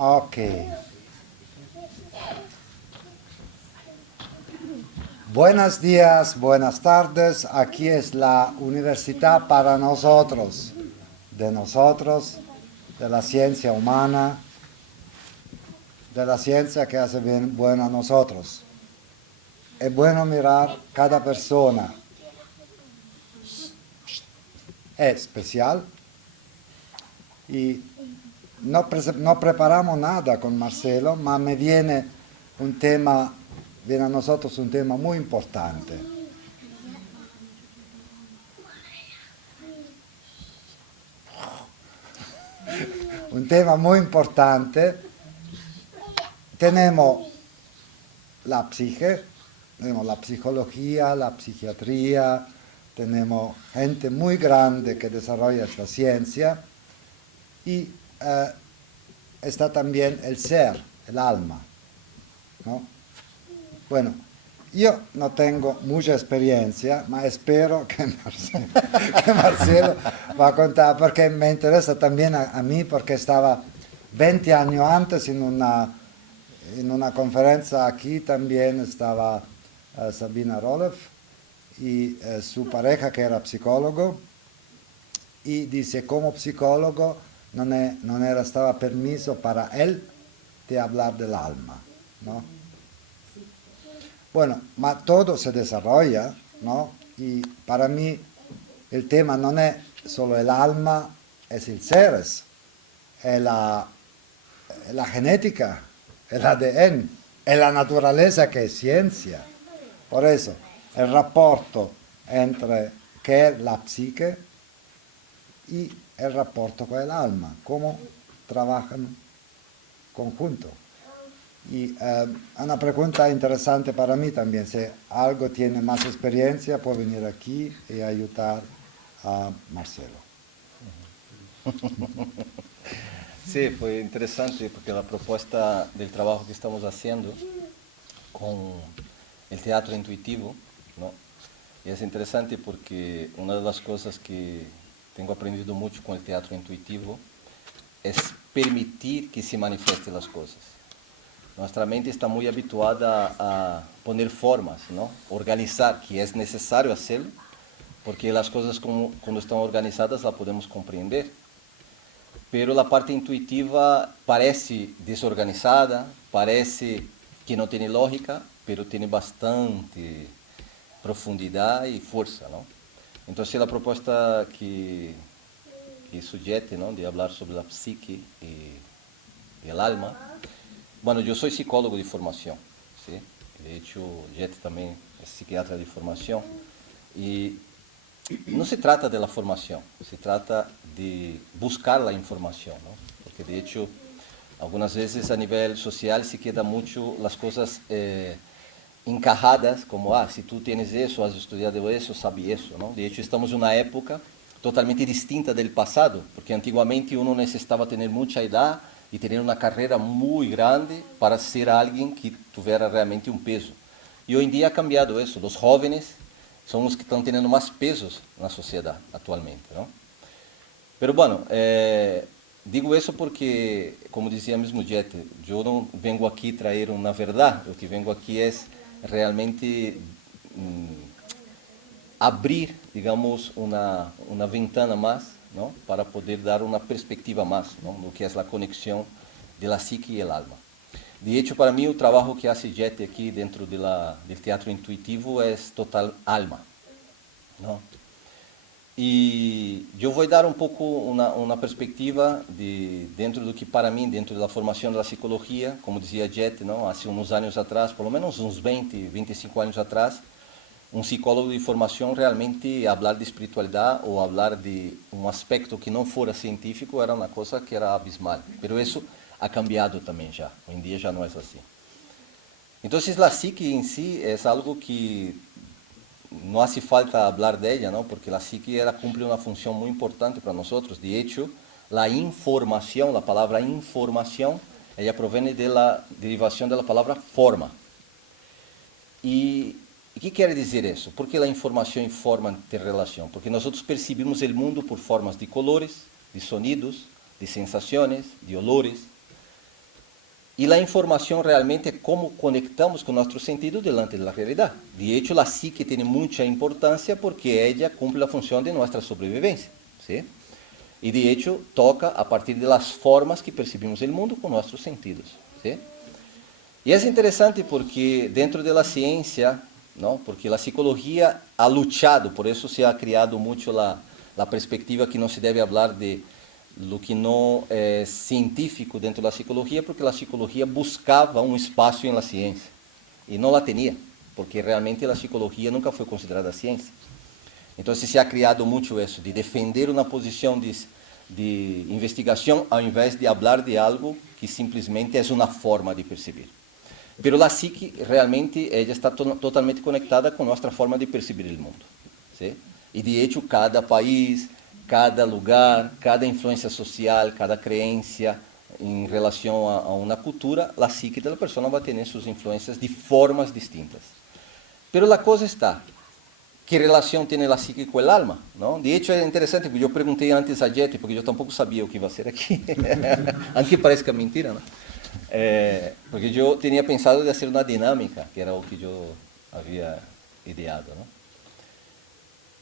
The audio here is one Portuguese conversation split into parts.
Ok. Buenos días, buenas tardes. Aquí es la universidad para nosotros, de la ciencia humana, de la ciencia que hace bien bueno a nosotros. Es bueno mirar cada persona es especial y no preparamos nada con Marcelo, pero me viene a nosotros un tema muy importante. Un tema muy importante. Tenemos la psique, tenemos la psicología, la psiquiatría, tenemos gente muy grande que desarrolla esta ciencia y está también el ser, el alma, ¿no? Bueno, yo no tengo mucha experiencia, pero espero que Marcelo va a contar, porque me interesa también a mí, porque estaba 20 años antes en una conferencia aquí también estaba Sabina Roloff y su pareja que era psicólogo y dice como psicólogo no era estaba permiso para él de hablar del alma, ¿no? Bueno, todo se desarrolla, ¿no? Y para mí el tema no es solo el alma, es el seres, es la genética, el ADN, es la naturaleza que es ciencia. Por eso, el rapporto entre qué es la psique y el rapporto con el alma, cómo trabajan conjunto. Y una pregunta interesante para mí también, si algo tiene más experiencia, puedo venir aquí y ayudar a Marcelo. Sí, fue interesante porque la propuesta del trabajo que estamos haciendo con el teatro intuitivo, ¿no? Y es interesante porque una de las cosas que tengo aprendido mucho con el teatro intuitivo es permitir que se manifiesten las cosas. Nuestra mente está muy habituada a poner formas, ¿no? Organizar, que es necesario hacerlo, porque las cosas cuando están organizadas las podemos comprender. Pero la parte intuitiva parece desorganizada, parece que no tiene lógica, pero tiene bastante profundidad y fuerza, ¿no? Entonces la propuesta que sugiere, ¿no? De hablar sobre la psique y el alma. Bueno, yo soy psicólogo de formación, ¿sí? De hecho, Jet también es psiquiatra de formación. Y no se trata de la formación, se trata de buscar la información, ¿no? Porque de hecho, algunas veces a nivel social se queda mucho las cosas encajadas, como, si tú tienes eso, has estudiado eso, sabes eso, ¿no? De hecho, estamos en una época totalmente distinta del pasado, porque antiguamente uno necesitaba tener mucha edad y tener una carrera muy grande para ser alguien que tuviera realmente un peso. Y hoy en día ha cambiado eso, los jóvenes son los que están teniendo más pesos en la sociedad actualmente, ¿no? Pero bueno, digo eso porque, como decía mismo Jet, yo no vengo aquí a traer una verdad, lo que vengo aquí es realmente abrir, digamos, una ventana más, ¿no? Para poder dar una perspectiva más, ¿no? Lo que es la conexión de la psique y el alma. De hecho, para mí el trabajo que hace Jet aquí dentro del teatro intuitivo es total alma, ¿no? Y yo voy a dar un poco una perspectiva dentro de lo que para mí, dentro de la formación de la psicología, como decía Jet, ¿no? Hace unos años atrás, por lo menos unos 20, 25 años atrás, un psicólogo de formación realmente hablar de espiritualidad o hablar de un aspecto que no fuera científico era una cosa que era abismal. Pero eso ha cambiado también ya, hoy en día ya no es así. Entonces la psique en sí es algo que no hace falta hablar de ella, ¿no? Porque la psique cumple una función muy importante para nosotros. De hecho, la información, la palabra información, ella proviene de la derivación de la palabra forma. ¿Y qué quiere decir eso? ¿Por qué la información y forma tienen relación? Porque nosotros percibimos el mundo por formas de colores, de sonidos, de sensaciones, de olores. y la información realmente es cómo conectamos con nuestro sentido delante de la realidad. De hecho, la psique tiene mucha importancia porque ella cumple la función de nuestra sobrevivencia, ¿sí? Y de hecho toca a partir de las formas que percibimos el mundo con nuestros sentidos, ¿sí? Y es interesante porque dentro de la ciencia, ¿no? Porque la psicología ha luchado, por eso se ha creado mucho la perspectiva que no se debe hablar de lo que no es científico dentro de la psicología, porque la psicología buscaba un espacio en la ciencia y no la tenía, porque realmente la psicología nunca fue considerada ciencia. Entonces se ha creado mucho eso, de defender una posición de investigación ao invés de hablar de algo que simplesmente es una forma de percibir. Pero la psique realmente ella está totalmente conectada con nuestra forma de percibir el mundo, ¿sí? Y de hecho cada país, cada lugar, cada influencia social, cada creencia en relación a una cultura, la psique de la persona va a tener sus influencias de formas distintas. Pero la cosa está, ¿qué relación tiene la psique con el alma? ¿No? De hecho, es interesante, porque yo pregunté antes a Jetty, porque yo tampoco sabía lo que iba a hacer aquí, aunque parezca mentira, ¿no? Porque yo tenía pensado de hacer una dinámica, que era lo que yo había ideado, ¿no?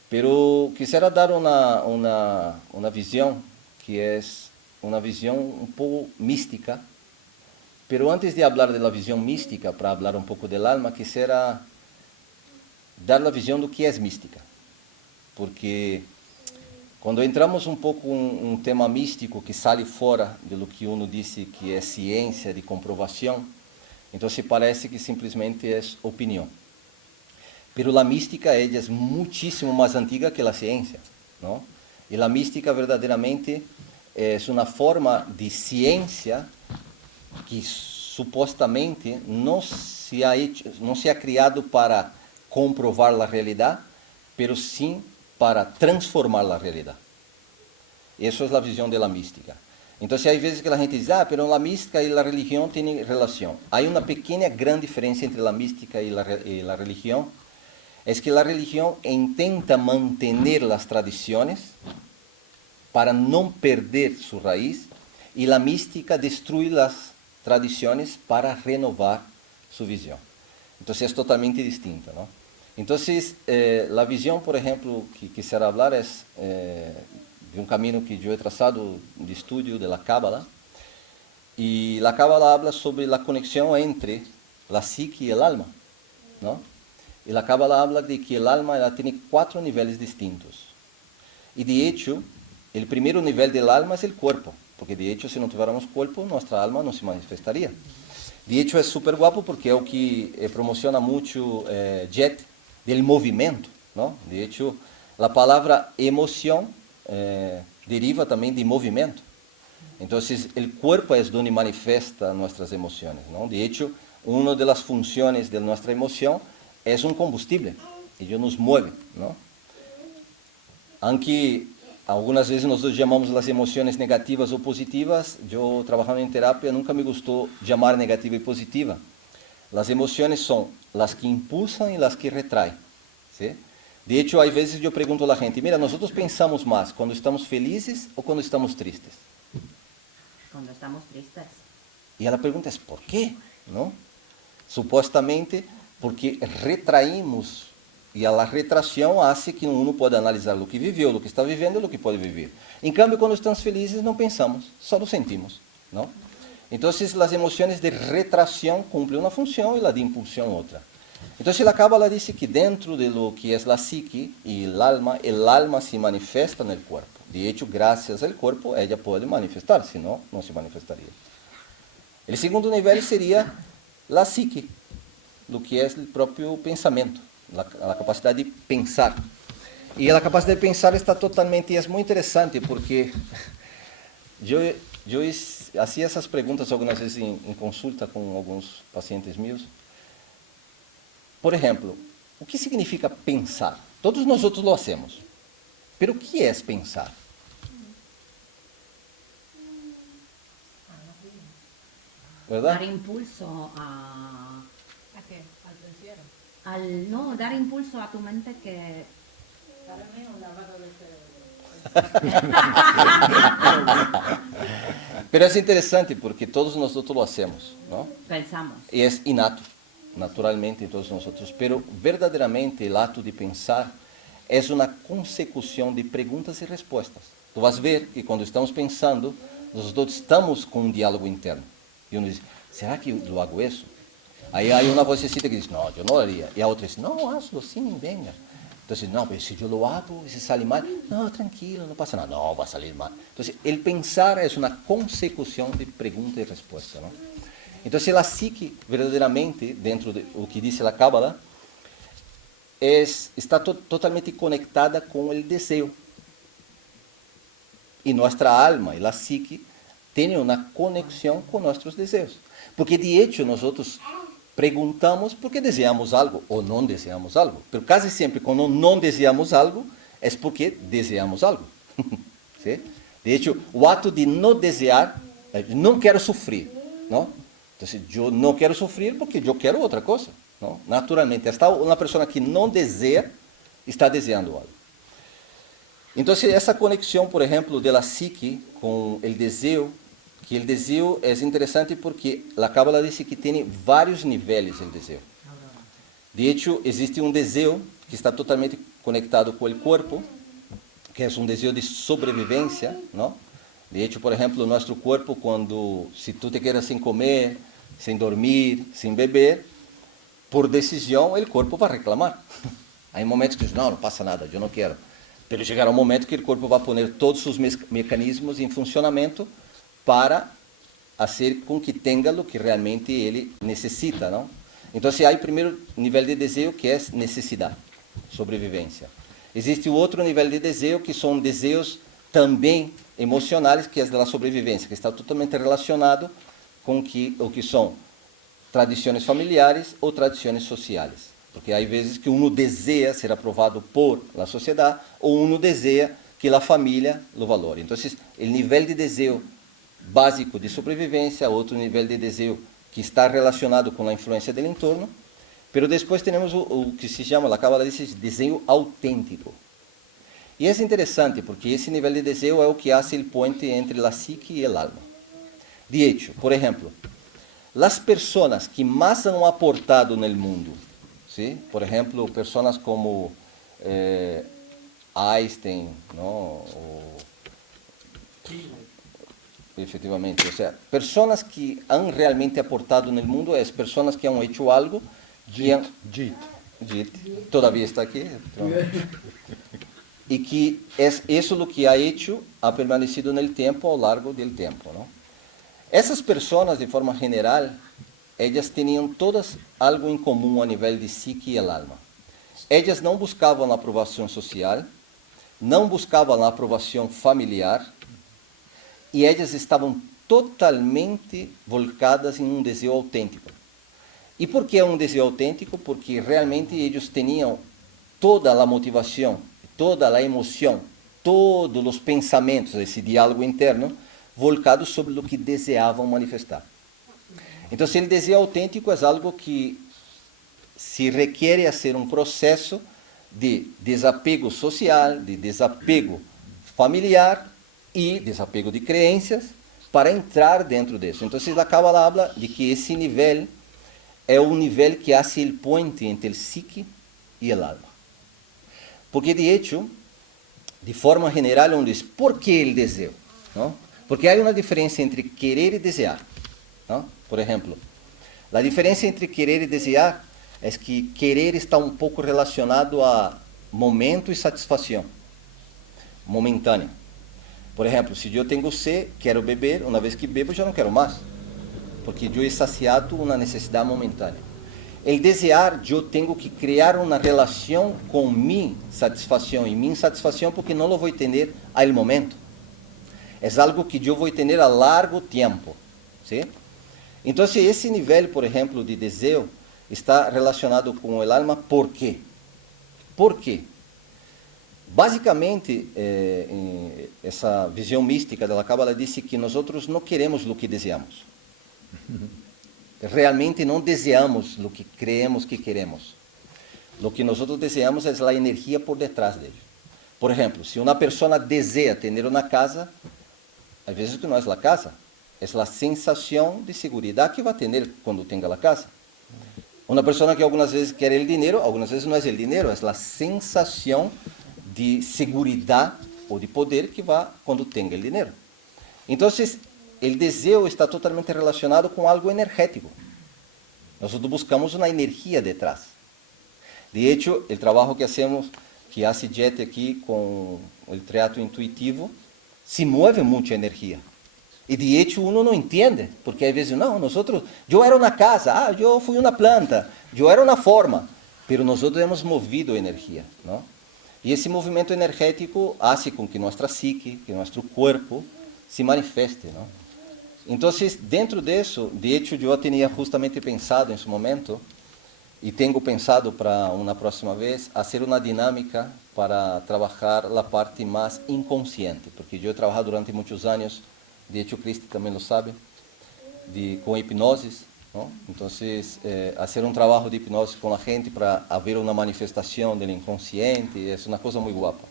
Pero quisiera dar una visión, que es una visión un poco mística, pero antes de hablar de la visión mística, para hablar un poco del alma, quisiera dar la visión do que é mística, porque quando entramos um pouco em um tema místico que sai fora de lo que uno disse que é ciência de comprovação, então se parece que simplesmente é opinião. Pero la mística ella es muchísimo más antigua que la ciencia, ¿no? Y la mística verdaderamente es una forma de ciencia que supuestamente no se ha creado para comprovar la realidad, pero sí para transformar la realidad. Eso es la visión de la mística. Entonces hay veces que la gente dice, pero la mística y la religión tienen relación. Hay una pequeña gran diferencia entre la mística y la religión. Es que la religión intenta mantener las tradiciones para no perder su raíz, y la mística destruye las tradiciones para renovar su visión. Entonces es totalmente distinta, ¿no? Entonces la visión, por ejemplo, que quisiera hablar es de un camino que yo he trazado de estudio de la Cábala, y la Cábala habla sobre la conexión entre la psique y el alma, ¿no? Y la Cábala habla de que el alma ela tiene 4 niveles distintos. Y de hecho, el primer nivel del alma es el cuerpo, porque de hecho si no tuviéramos cuerpo, nuestra alma no se manifestaría. De hecho es súper guapo porque es lo que promociona mucho Jet, del movimiento, ¿no? De hecho, la palabra emoción deriva también de movimiento. Entonces, el cuerpo es donde manifiesta nuestras emociones, ¿no? De hecho, una de las funciones de nuestra emoción es un combustible, ello nos mueve, ¿no? Aunque algunas veces nosotros llamamos las emociones negativas o positivas, yo trabajando en terapia nunca me gustó llamar negativa y positiva. Las emociones son las que impulsan y las que retraen, ¿sí? De hecho, hay veces yo pregunto a la gente, mira, nosotros pensamos más cuando estamos felices o cuando estamos tristes. Cuando estamos tristes. Y la pregunta es, ¿por qué? ¿No? Supuestamente porque retraímos, e a retração hace que uno pueda analisar o que viveu, o que está vivendo e o que pode viver. Em cambio, quando estamos felizes, não pensamos, só lo sentimos, não? Então, as emoções de retração cumprem uma função e a de impulsão outra. Então, a Cábala diz que dentro de lo que é a psique e el alma se manifesta no corpo. De hecho, graças ao corpo, ela pode manifestar, senão não se manifestaria. O segundo nível seria a psique, do que é o próprio pensamento, a capacidade de pensar. E a capacidade de pensar está totalmente, e é muito interessante, porque eu fazia essas perguntas algumas vezes em consulta com alguns pacientes meus. Por exemplo, o que significa pensar? Todos nós outros lo hacemos. Pero o que é pensar? ¿Verdad? Dar impulso a... ¿A qué? ¿Al pensiero? No, dar impulso a tu mente que... Para mí un lavado de cerebro. Pero es interesante porque todos nosotros lo hacemos, ¿no? Pensamos. Y es innato, naturalmente en todos nosotros. Pero verdaderamente el acto de pensar es una consecución de preguntas y respuestas. Tú vas a ver que cuando estamos pensando, nosotros estamos con un diálogo interno. Y uno dice, ¿será que yo hago eso? Aí hay una vocecita que dice, no, yo no lo haría. Y a otra dice, no, hazlo, sim, venga. Entonces, no, pero si yo lo hago y se sale mal, no, tranquilo, no pasa nada. No, va a salir mal. Entonces, el pensar es una consecución de pregunta y respuesta, ¿no? Entonces, la psique, verdaderamente, dentro de lo que dice la Cábala, está totalmente conectada con el deseo. Y nuestra alma y la psique tienen una conexión con nuestros deseos. Porque, de hecho, nosotros preguntamos por qué deseamos algo ou não deseamos algo. Pero casi sempre, quando não deseamos algo, é porque deseamos algo. ¿Sí? De hecho, o ato de não desear, não quero sofrer, não? Então, eu não quero sofrer porque eu quero outra coisa, não? Naturalmente, uma pessoa que não deseja, está desejando algo. Então, essa conexão, por exemplo, da psique com o desejo, que o desejo é interessante porque a Cábala diz que tem vários níveis o desejo. De hecho, existe um desejo que está totalmente conectado com o corpo, que é um desejo de sobrevivência, não? De hecho, por exemplo, nosso corpo, quando, se tu te quedas sem comer, sem dormir, sem beber, por decisão, o corpo vai reclamar. Há momentos que diz, não passa nada, eu não quero. Mas chegará um momento que o corpo vai pôr todos os mecanismos em funcionamento para fazer com que tenha o que realmente ele necessita, não? Então, há o primeiro nível de desejo, que é necessidade, sobrevivência. Existe o outro nível de desejo, que são desejos também emocionais, que é da sobrevivência, que está totalmente relacionado com o que são tradições familiares ou tradições sociais. Porque há vezes que um deseja ser aprovado por a sociedade, ou um deseja que a família o valore. Então, o nível de desejo básico de sobrevivência, outro nível de desejo que está relacionado com a influência do entorno, pero depois temos o que se chama, a Cábala diz, desejo autêntico. E é interessante porque esse nível de desejo é o que faz o puente entre a psique e a alma. De hecho, por exemplo, as pessoas que mais han aportado no mundo, ¿sí? Por exemplo, pessoas como Einstein, não? Efetivamente, ou seja, pessoas que han realmente aportado no mundo, é pessoas que han hecho algo que JIT todavía está aqui, e que é isso o que ha hecho, ha permanecido no tempo, ao largo do tempo, não? Essas pessoas, de forma geral, elas tinham todas algo em comum a nível de psique e alma. Elas não buscavam a aprovação social, não buscavam a aprovação familiar, e elas estavam totalmente volcadas em um desejo autêntico. E por que um desejo autêntico? Porque realmente eles tinham toda a motivação, toda a emoção, todos os pensamentos, esse diálogo interno, volcados sobre o que desejavam manifestar. Então, o desejo autêntico é algo que se requer ser um processo de desapego social, de desapego familiar e desapego de crenças para entrar dentro disso. Então, a Cábala habla de que esse nível é o nível que hace o puente entre o psique e a alma. Porque, de hecho, de forma geral, uno diz, por que o desejo? Não? Porque há uma diferença entre querer e desejar. Não? Por exemplo, a diferença entre querer e desejar é que querer está um pouco relacionado a momento e satisfação momentânea. Por exemplo, se eu tenho sede, quero beber, uma vez que bebo, já não quero mais, porque eu he saciado uma necessidade momentânea. El desejar, eu tenho que criar uma relação com minha satisfação, e minha satisfação porque não lo vou ter ao momento. É algo que eu vou ter a largo tempo. ¿Sí? Então, esse nível, por exemplo, de desejo, está relacionado com o alma, ¿por quê? ¿Por quê? Basicamente, essa visão mística da Cábala diz que nós não queremos o que desejamos. Realmente não desejamos o que creemos que queremos. O que nós desejamos é a energia por detrás dele. Por exemplo, se uma pessoa deseja ter uma casa, às vezes que não é a casa, es la sensación de seguridad que va a tener cuando tenga la casa. Una persona que algunas veces quiere el dinero, algunas veces no es el dinero, es la sensación de seguridad o de poder que va cuando tenga el dinero. Entonces, el deseo está totalmente relacionado con algo energético. Nosotros buscamos una energía detrás. De hecho, el trabajo que hacemos, que hace Jet aquí con el teatro intuitivo, se mueve mucha energía. Y de hecho uno no entiende, porque a veces, no, nosotros, yo era una casa, yo fui una planta, yo era una forma, pero nosotros hemos movido energía, ¿no? Y ese movimiento energético hace con que nuestra psique, que nuestro cuerpo se manifieste, ¿no? Entonces, dentro de eso, de hecho yo tenía justamente pensado en su momento, y tengo pensado para una próxima vez, hacer una dinámica para trabajar la parte más inconsciente, porque yo he trabajado durante muchos años, de hecho Cristi también lo sabe, con hipnosis, ¿no? Entonces, hacer un trabajo de hipnosis con la gente para ver una manifestación del inconsciente es una cosa muy guapa.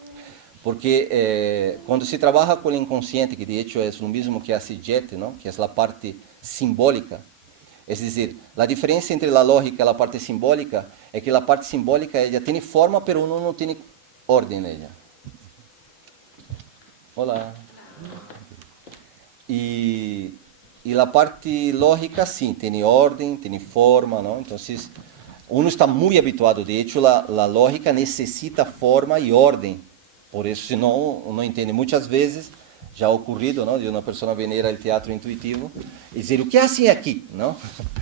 Porque cuando se trabaja con el inconsciente, que de hecho es lo mismo que hace Jet, ¿no? Que es la parte simbólica, es decir, la diferencia entre la lógica y la parte simbólica es que la parte simbólica ella tiene forma, pero uno no tiene orden en ella. Hola. Y la parte lógica sí, tiene orden, tiene forma, ¿no? Entonces, uno está muy habituado, de hecho la lógica necesita forma y orden, por eso si no, uno entiende. Muchas veces ya ha ocurrido, ¿no? De una persona venir al teatro intuitivo y decir, ¿qué hacen aquí? ¿No?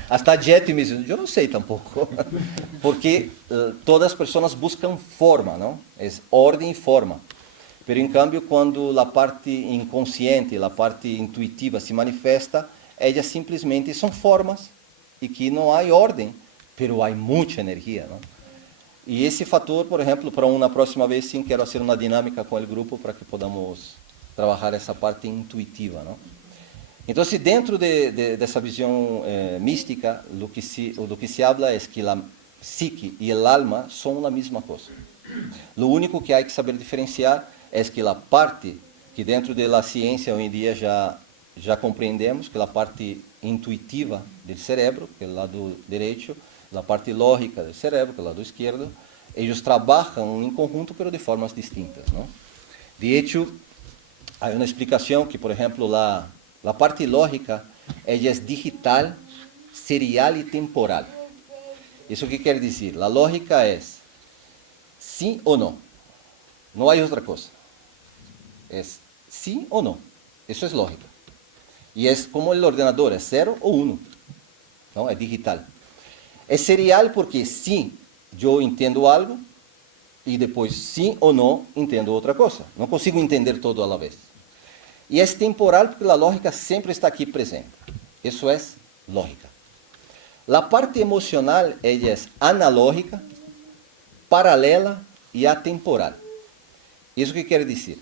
Hasta Jet me dice, yo no sé tampoco, porque todas las personas buscan forma, ¿no? Es orden y forma. Pero en cambio, cuando la parte inconsciente, la parte intuitiva se manifiesta, ellas simplemente son formas y que no hay orden, pero hay mucha energía, ¿no? Y ese factor, por ejemplo, para una próxima vez, sí, quiero hacer una dinámica con el grupo para que podamos trabajar esa parte intuitiva, ¿no? Entonces, dentro de esa visión mística, lo que se habla es que la psique y el alma son la misma cosa. Lo único que hay que saber diferenciar es que la parte que dentro de la ciencia hoy en día ya comprendemos, que la parte intuitiva del cerebro, que es el lado derecho, la parte lógica del cerebro, que es el lado izquierdo, ellos trabajan en conjunto, pero de formas distintas, ¿no? De hecho, hay una explicación que, por ejemplo, la parte lógica, ella es digital, serial y temporal. ¿Eso qué quiere decir? La lógica es sí o no. No hay otra cosa. Es sí o no. Eso es lógica. Y es como el ordenador, es 0 o 1. ¿No? Es digital. Es serial porque sí, yo entiendo algo y después sí o no entiendo otra cosa. No consigo entender todo a la vez. Y es temporal porque la lógica siempre está aquí presente. Eso es lógica. La parte emocional, ella es analógica, paralela y atemporal. ¿Eso qué quiere decir?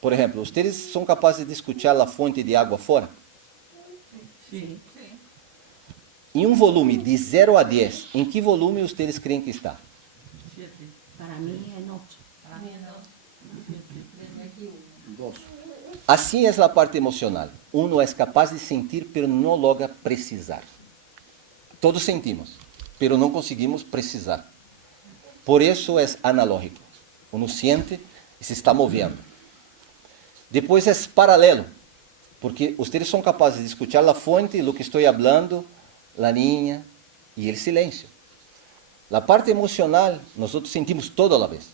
Por ejemplo, ¿ustedes son capaces de escuchar la fuente de agua afuera? Sí. En un volumen de 0 a 10, ¿en qué volumen ustedes creen que está? Para mí en 8. Para mí no. Dos. Así es la parte emocional. Uno es capaz de sentir, pero no logra precisar. Todos sentimos, pero no conseguimos precisar. Por eso es analógico. Uno siente y se está moviendo. Después es paralelo, porque ustedes son capaces de escuchar la fuente, lo que estoy hablando, la niña y el silencio. La parte emocional, nosotros sentimos todo a la vez.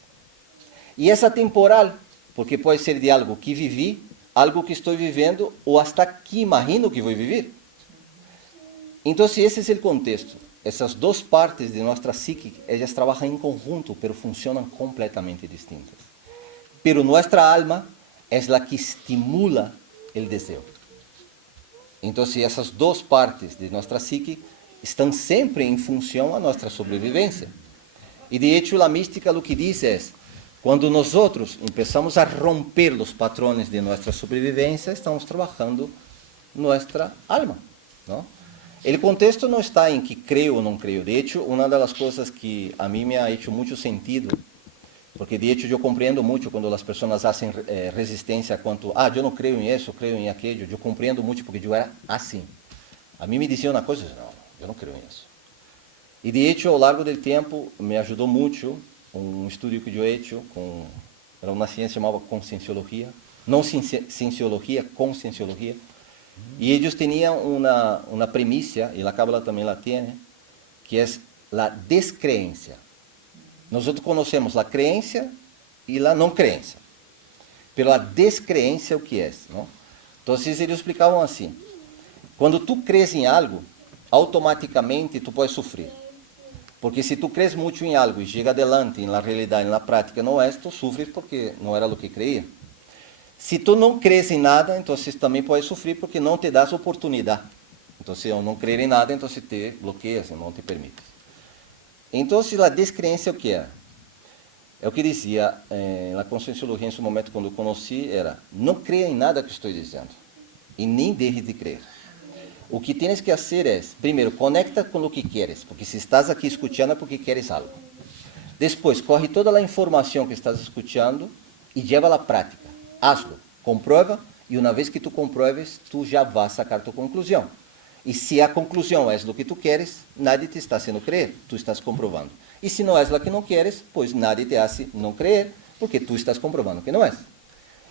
Y es atemporal, porque puede ser de algo que viví, algo que estoy viviendo, o hasta que imagino que voy a vivir. Entonces ese es el contexto. Essas dos partes de nuestra psique, ellas trabajan en conjunto, pero funcionan completamente distintas. Pero nuestra alma es la que estimula el deseo. Entonces essas dos partes de nuestra psique están siempre en función a nuestra sobrevivencia. Y de hecho la mística lo que dice es, cuando nosotros empezamos a romper los patrones de nuestra sobrevivencia, estamos trabajando nuestra alma, ¿no? El contexto no está en que creo o no creo. De hecho, una de las cosas que a mí me ha hecho mucho sentido Porque de hecho eu compreendo muito quando as pessoas fazem resistência quanto, eu não creio em isso, creio em aquilo. Eu compreendo muito porque eu era assim. A mim me diziam uma coisa, não, eu não creio nisso. E de hecho, ao longo do tempo, me ajudou muito um estudo que eu he hecho, era uma ciência chamada conscienciologia, não cienciologia, conscienciologia. E eles tinham uma premissa, e a Cábala também la tem, que é a descreencia. Nós conhecemos a crença e a não crença. Pero a descreencia o que é, não? Então, eles explicavam assim: quando tu crees em algo, automaticamente tu podes sofrer. Porque se tu crees muito em algo e chega adelante, na realidade, na prática não é, tu sofres porque não era o que creia. Se tu não crees em nada, então também podes sofrer porque não te das oportunidade. Então, se eu não crer em nada, então te bloqueias, não te permite. Então, a descrença é o que é? É o que dizia na conscienciologia em seu momento, quando eu conheci, era: não creia em nada que estou dizendo e nem deixe de crer. O que tienes que fazer é, primeiro, conecta com o que queres, porque se estás aqui escutando é porque queres algo. Depois, corre toda a informação que estás escutando e leva à prática. Hazlo, comprueba, e uma vez que tu compruebes, tu já vas sacar tua conclusão. E se a conclusão é o que tu queres, nadie te está haciendo crer, tu estás comprovando. E se não é o que não queres, pois nadie te hace não crer, porque tu estás comprovando que não é.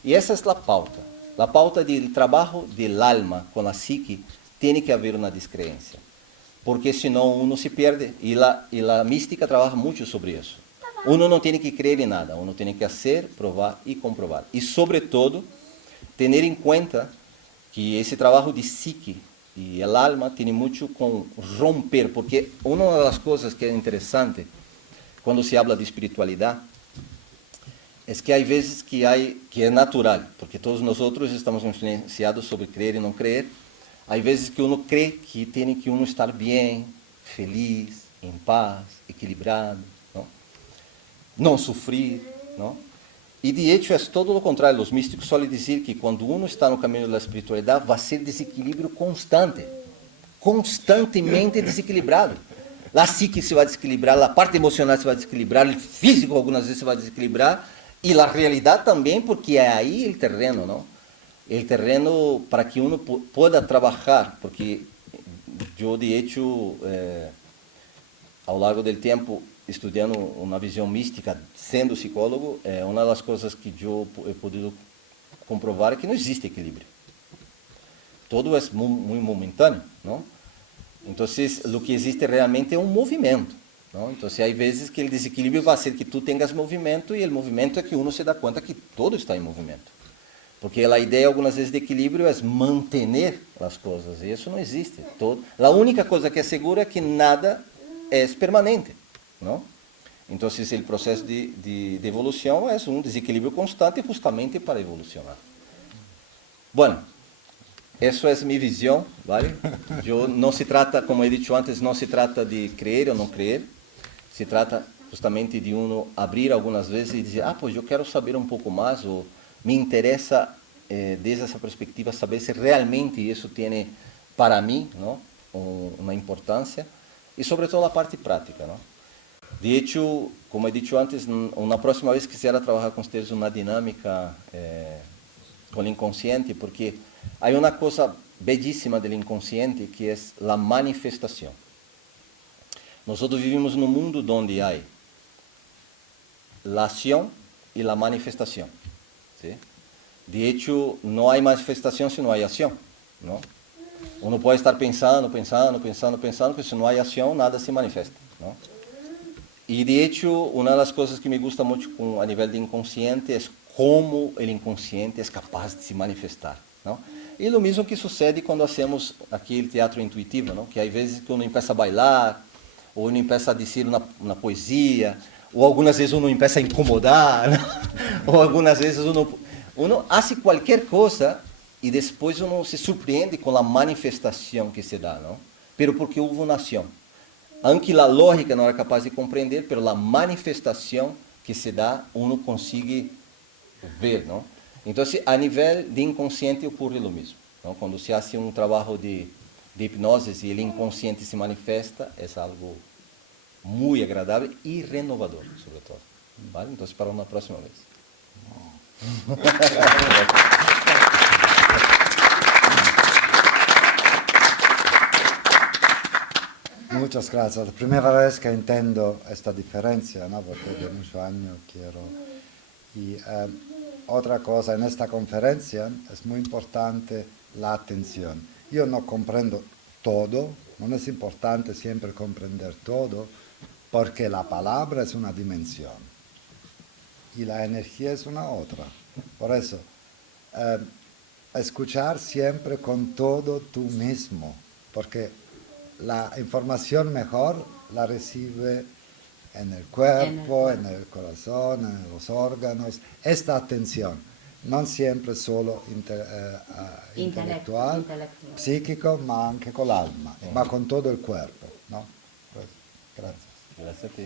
E essa é a pauta. A pauta do trabalho do alma com a psique tem que haver uma descrença, porque senão uno se perde, e a mística trabalha muito sobre isso. Uno não tem que crer em nada, uno tem que fazer, provar e comprovar. E, sobretudo, ter em conta que esse trabalho de psique e o alma tem muito com romper, porque uma das coisas que é interessante quando se habla de espiritualidade é que há vezes que é natural, porque todos nós estamos influenciados sobre crer e não crer. Há vezes que uno crê que tem que uno estar bem, feliz, em paz, equilibrado, não sofrer, não? E de hecho é todo o contrário. Os místicos solem dizer que quando uno está no caminho da espiritualidade, vai ser desequilíbrio constante, constantemente desequilibrado. A psique se vai desequilibrar, a parte emocional se vai desequilibrar, o físico algumas vezes se vai desequilibrar, e a realidade também, porque é aí o terreno, não? O terreno para que uno pueda trabalhar, porque eu, de hecho, ao longo do tempo, estudando uma visão mística, sendo psicólogo, uma das coisas que eu he podido comprovar é que não existe equilíbrio. Todo é muito momentâneo, não? Então, o que existe realmente é um movimento, não? Então, há vezes que o desequilíbrio vai ser que tu tenhas movimento, e o movimento é que uno se dá conta que todo está em movimento. Porque a ideia, algumas vezes, de equilíbrio é manter as coisas, e isso não existe. A única coisa que é segura é que nada é permanente, não? Então, o processo de evolução é um desequilíbrio constante justamente para evolucionar. Bueno, essa é minha visão, ¿vale? Não se trata, como he dicho antes, não se trata de crer ou não crer, se trata justamente de uno abrir algumas vezes e dizer, pois eu quero saber um pouco mais, ou me interessa, desde essa perspectiva, saber se realmente isso tem, para mim, não, uma importância, e sobretudo a parte prática, não? De hecho, como he dicho antes, na próxima vez quisiera trabalhar com vocês uma dinâmica com o inconsciente, porque há uma coisa belíssima do inconsciente que é a manifestação. Nós vivimos num mundo onde há a ação e a manifestação. ¿Sí? De hecho, não há manifestação se não há ação, não? Uno pode estar pensando, porque se não há ação, nada se manifesta, não? E de hecho, uma das coisas que me gusta muito a nível de inconsciente é como o inconsciente é capaz de se manifestar, não? E o mesmo que sucede quando hacemos aquele teatro intuitivo, não? Que há vezes que uno começa a bailar, ou uno começa a dizer uma poesia, ou algumas vezes uno começa a incomodar, não? Ou algumas vezes uno faz qualquer coisa e depois uno se surpreende com a manifestação que se dá, não? Pero porque houve uma ação. Aunque a lógica não era capaz de compreender, pero a manifestação que se dá, uno consegue ver, não? Então, a nível de inconsciente ocorre o mesmo, não? Quando se faz um trabalho de hipnose e o inconsciente se manifesta, é algo muito agradável e renovador, sobretudo. Vale, entonces para una próxima vez. Muchas gracias. La primera vez que entiendo esta diferencia, ¿no? Porque de muchos años quiero... Y otra cosa, en esta conferencia es muy importante la atención. Yo no comprendo todo, no es importante siempre comprender todo, porque la palabra es una dimensión y la energía es una otra. Por eso, escuchar siempre con todo tú mismo, porque la información mejor la recibe en el cuerpo, en el corazón, en los órganos. Esta atención, no siempre solo intelectual, psíquico, ma anche con l'alma, ma con todo el cuerpo, ¿no? Pues, gracias. Gracias a ti.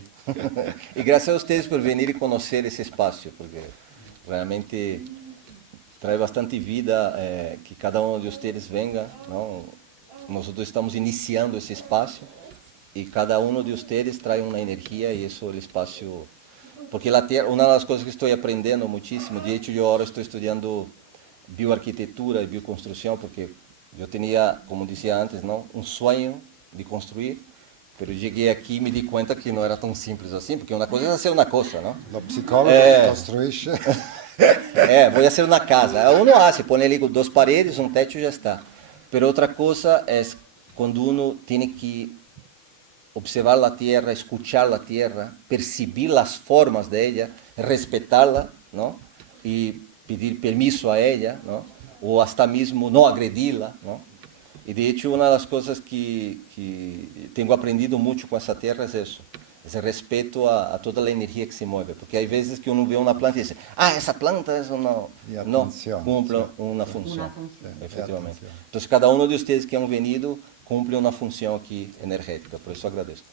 Y gracias a ustedes por venir y conocer ese espacio, porque realmente trae bastante vida que cada uno de ustedes venga, ¿no? Nosotros estamos iniciando ese espacio y cada uno de ustedes trae una energía y eso el espacio... Porque la tierra, una de las cosas que estoy aprendiendo muchísimo, de hecho yo ahora estoy estudiando bioarquitectura y bioconstrucción porque yo tenía, como decía antes, ¿no? Un sueño de construir, pero llegué aquí y me di cuenta que no era tan simple así, porque una cosa es hacer una cosa, ¿no? Los psicólogos construyen. Voy a hacer una casa. Uno hace, pone ali 2 paredes, un techo y ya está. Pero otra cosa es cuando uno tiene que observar la tierra, escuchar la tierra, percibir las formas de ella, respetarla, ¿no? Y pedir permiso a ella, ¿no? O hasta mismo no agredirla, ¿no? Y de hecho una de las cosas que tengo aprendido mucho con esa tierra es eso, es el respeto a toda la energía que se mueve, porque hay veces que uno ve una planta y dice, esa planta eso no cumple una función, efectivamente. Entonces cada uno de ustedes que han venido cumple una función aquí energética, por eso agradezco.